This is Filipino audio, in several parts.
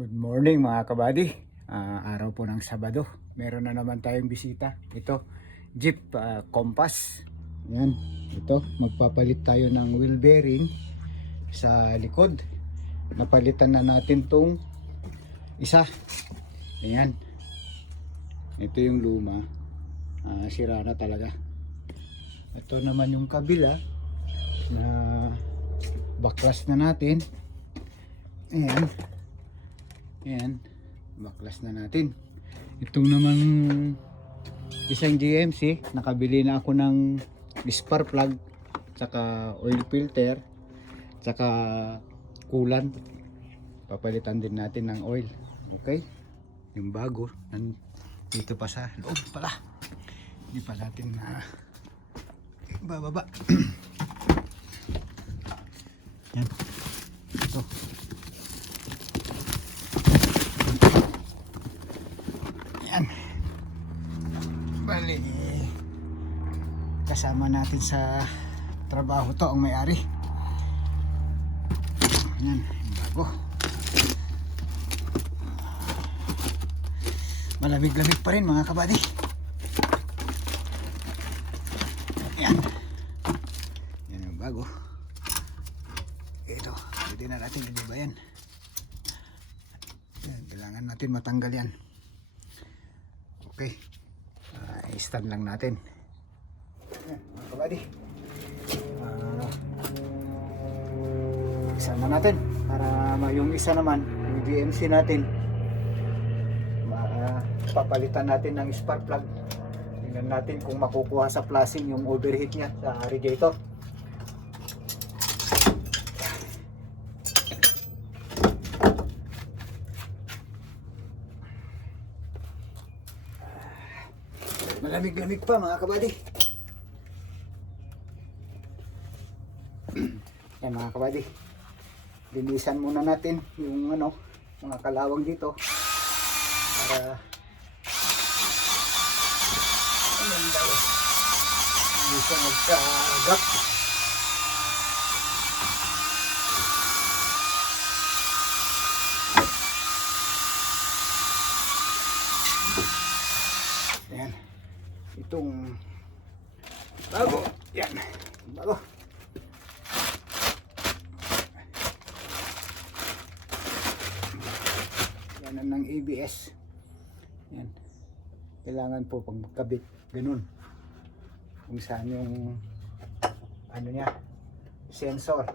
Good morning mga kabady. Araw po ng Sabado. Meron na naman tayong bisita. Ito, Jeep Compass. Yan, ito, magpapalit tayo ng wheel bearing sa likod. Napalitan na natin tong isa. Ayan. Ito yung luma. Sira na talaga. Ito naman yung kabila na baklas na natin. Ayan. Ayan, baklas na natin. Itong naman isang GMC, nakabili na ako ng spark plug, tsaka oil filter, tsaka coolant. Papalitan din natin ng oil. Okay? Yung bago, dito pa sa loob pala. Hindi pa natin na bababa. Yan. Ito. Yan. Bali, kasama natin sa trabaho to ang may-ari. Yan, bago. Malamig-lamig pa rin mga kabady. Yan. Yan yung bago. Ito, pwede na natin iliba yan. Yan, kailangan natin matanggal yan. Okay, i-stand lang natin. Ayan, mga kabady, isa na natin para yung isa naman, yung GMC natin, papalitan natin ng spark plug. Tingnan natin kung makukuha sa flashing yung overheat nya sa radiator. Malamig-lamig pa mga kabady. Yan mga kabady, linisan muna natin yung mga kalawang dito para hindi siya magkagap. Yan, itong bago, yan, bago. Yan ng ABS. Yan, kailangan po pag magkabit ganun, kung saan yung niya, sensor.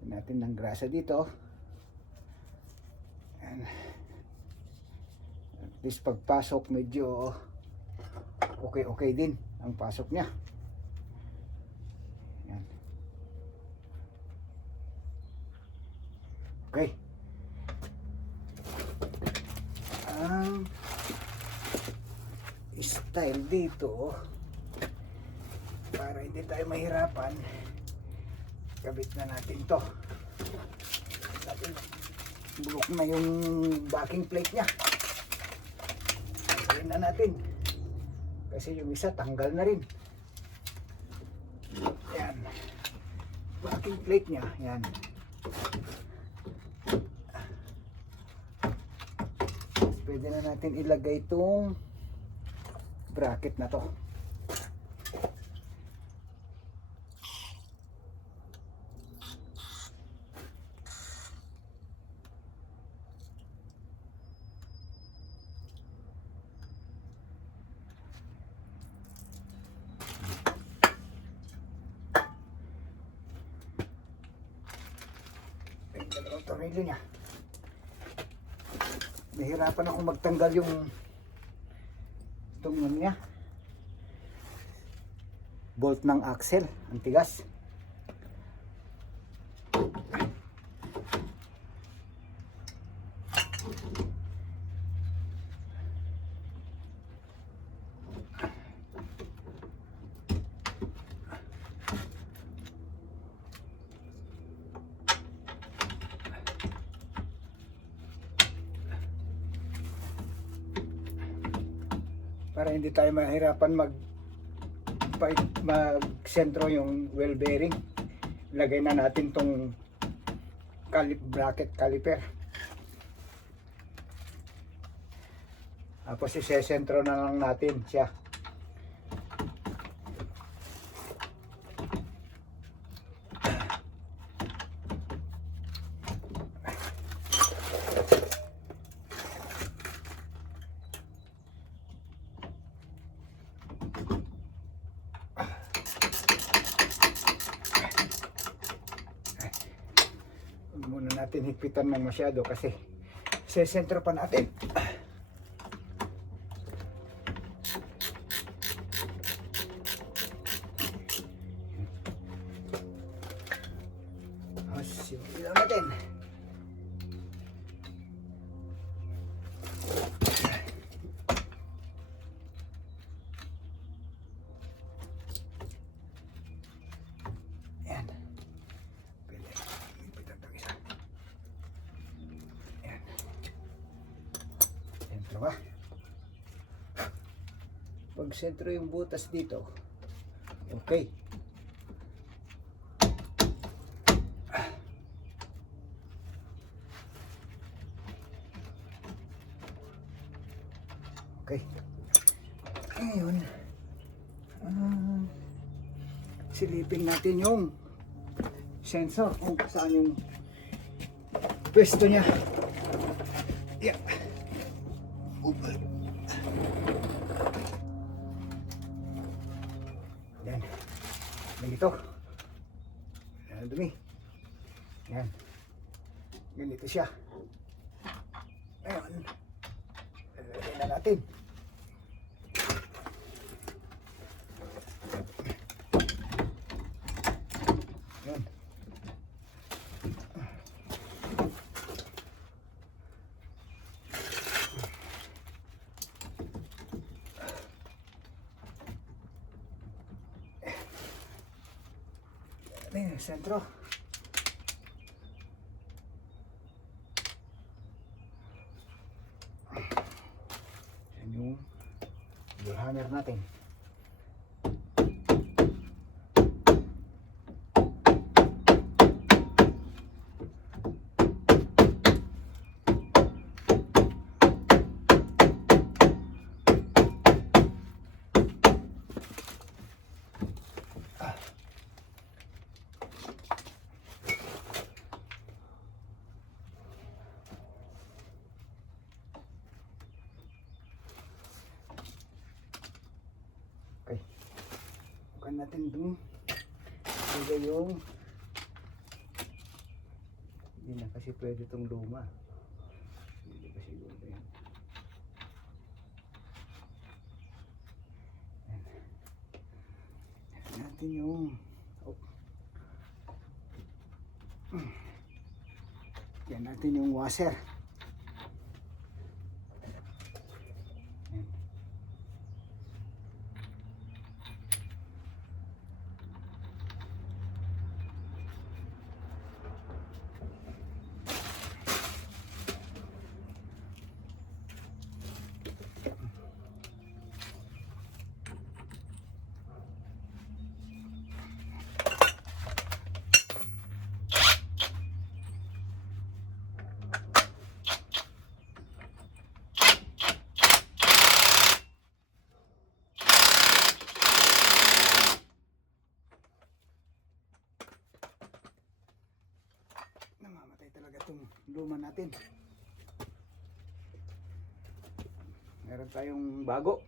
Yan natin ng grasa dito. Yan. At least pagpasok medyo okay din ang pasok niya. Yan. Okay. Ang style dito, para hindi tayo mahirapan, kabit na natin to. Bulok na yung backing plate niya. Tanggalin na natin kasi yung isa tanggal na rin. Yan, backing plate niya. Yan. Pwede na natin ilagay itong bracket na to. Dalawang tornilyo niya. Nahirapan ako magtanggal yung itong niya, bolt ng axle, ang tigas. Para hindi tayo mahirapan mag-sentro yung wheel bearing, lagay na natin tong bracket caliper. Tapos isesentro na lang natin siya. Huwag muna natin higpitan ng masyado kasi isesentro pa natin. Simple lang natin. Ayan. Pwede. Ipitan itong isa. Ayan. Sentro ba? Pag sentro yung butas dito, okay. Okay. Ngayon, silipin natin yung sensor kung saan yung pwesto niya. Yeah. Yan. Ganito. Yan, dumi. Yan. Ganito siya. Ngayon, lagyan na natin. Yan. Yan, sentro. Yung hammer natin. Okay. Bukan natin dun. Ito yung hindi na kasi pwede itong luma. Hindi pa siguro yan. Yan natin yung yan natin yung washer. Namamatay talaga itong luma natin. Meron tayong bago.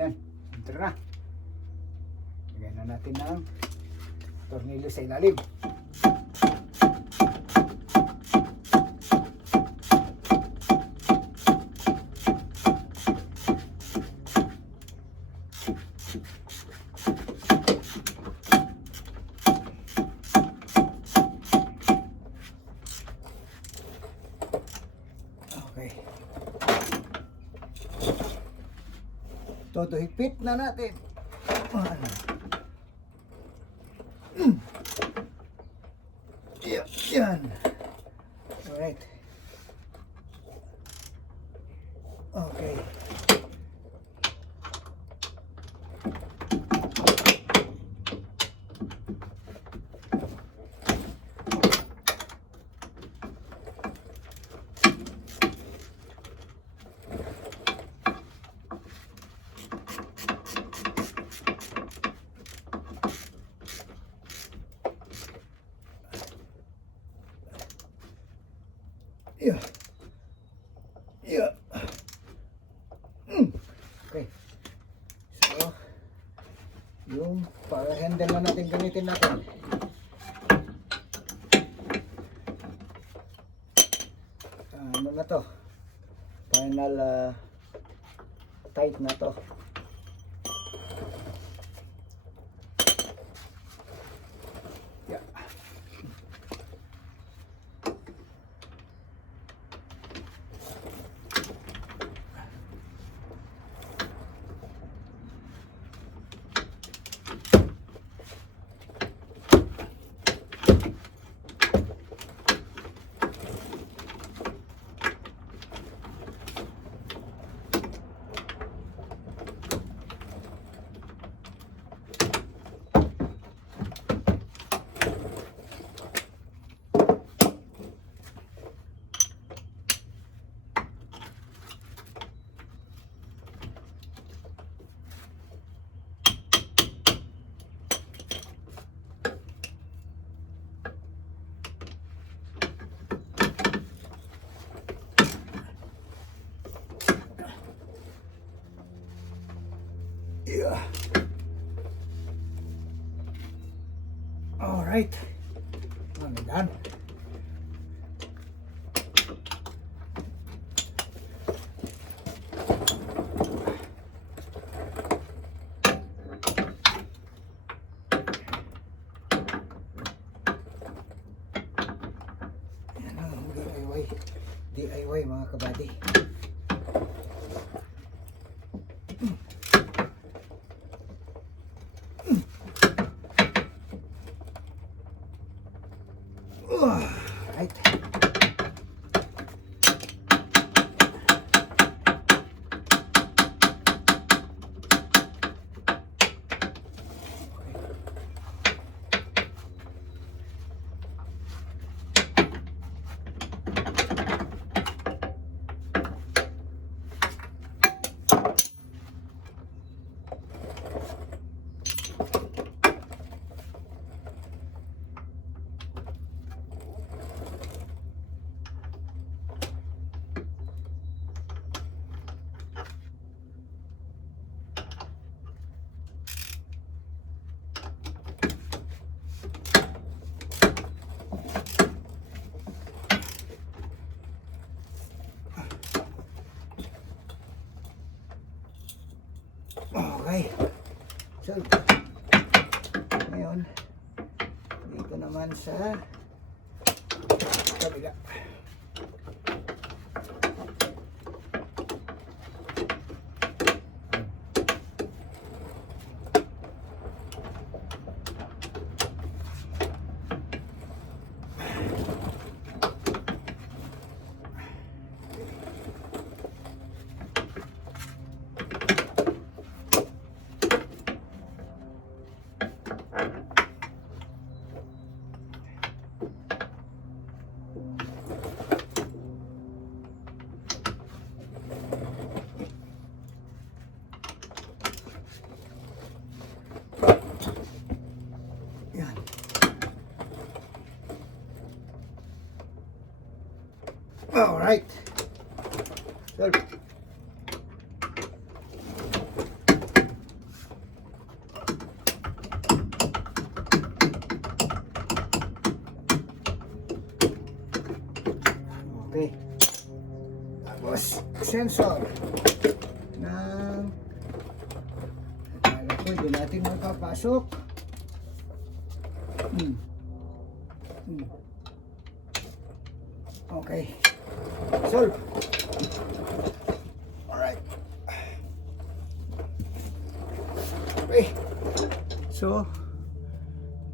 Yan, enter na. Lagyan na natin ng tornilyo sa ilalim. Okay. Todo higpit na natin. Yan. Alright. Okay. Yung power handle na natin gamitin natin. Ano na to? Final tight na to. Yeah. Yeah. All right. I'm done. Yan ang DIY mga kabady. Right. Okay. So, ngayon, dito naman sa kabila. Yan. All right. Good. Okay. Tapos, sensor ng akala ko hindi natin mapapasok. Okay. Solve. Alright. Okay. So,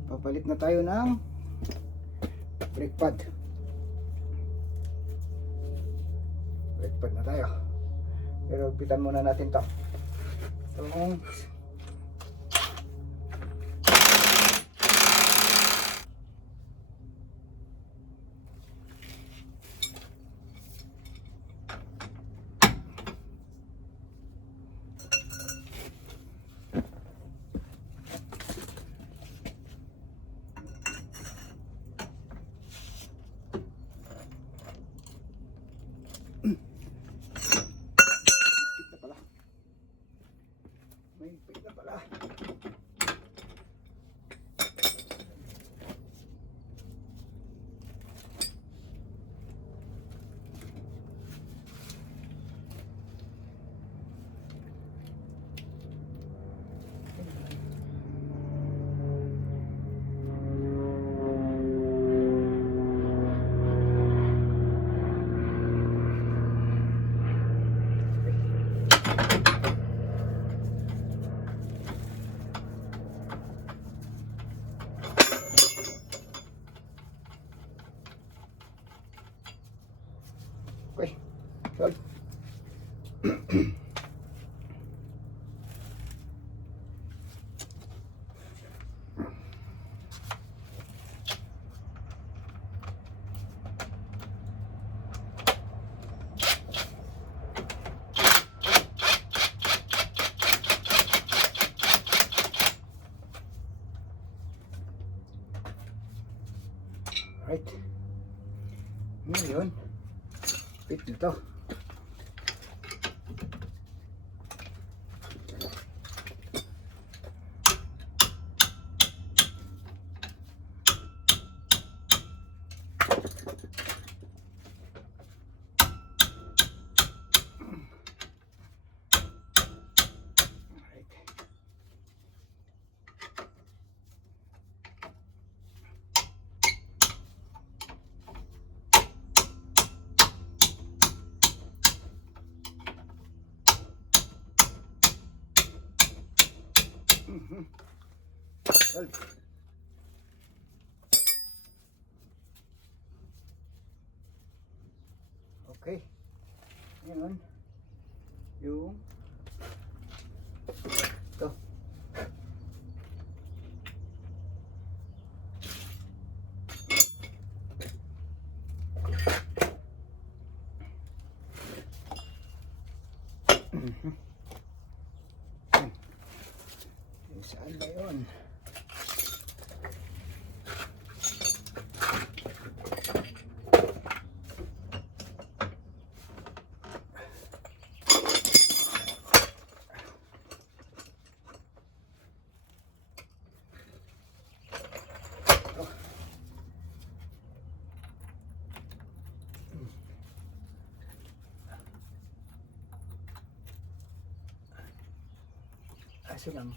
papalit na tayo ng brake pad. Brake pad na tayo. Pero pitan muna natin to. Itong may Right. Ngayon, fit nito. Well, okay. Ngayon, yung ito. Saan ba yun? Kaso lang,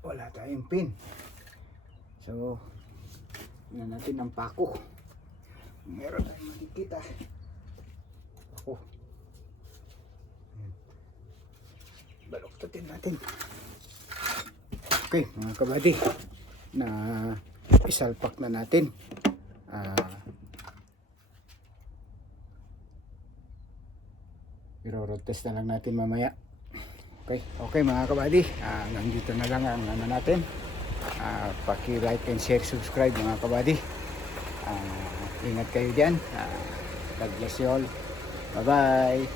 wala tayong pin. So, tingnan natin ang pako. Meron tayong makikita. Pako. Baluktutin natin. Okay, mga kabady, na isalpak na natin. Pero test na lang natin mamaya. Okay mga kabady, nandito na lang ang ano natin. Paki-like and share, subscribe mga kabady. Ingat kayo dyan. God bless you all. Bye bye.